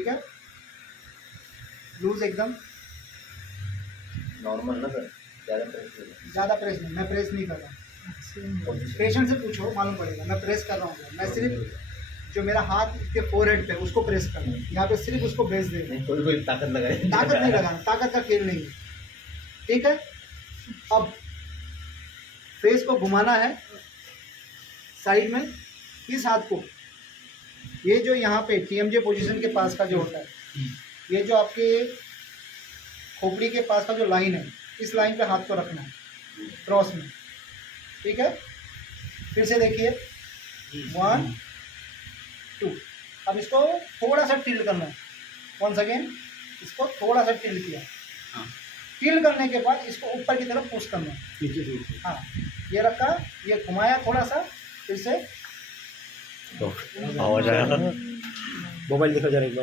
ठीक है, लूज एकदम, नॉर्मल ना सर, ज़्यादा प्रेस नहीं, मैं प्रेस नहीं कर रहा हूँ। पेशेंट से पूछो, मालूम पड़ेगा। मैं प्रेस कर रहा हूँ, मैं सिर्फ जो मेरा हाथ के फोरहेड पे उसको प्रेस कर रहा हूँ, यहाँ पे सिर्फ उसको बेस दे रहा हूँ। कोई ताकत लगाए, ताकत नहीं लगाना, ताकत का खेल नहीं है, ठीक है। अब फेस को घुमाना है साइड में, इस हाथ को, ये जो यहाँ पे TMJ पोजीशन के पास का जो होता है, ये जो आपके खोपड़ी के पास का जो लाइन है, इस लाइन पे हाथ को रखना है क्रॉस में, ठीक है। फिर से देखिए, 1 2, अब इसको थोड़ा सा टिल्ट करना है, वंस अगेन इसको थोड़ा सा टिल्ट किया, टिल्ट करने के बाद इसको ऊपर की तरफ पुश करना है, हाँ, ये रखा, ये घुमाया थोड़ा सा, फिर से आवाज आया, मोबाइल दिखा जरा एक बार।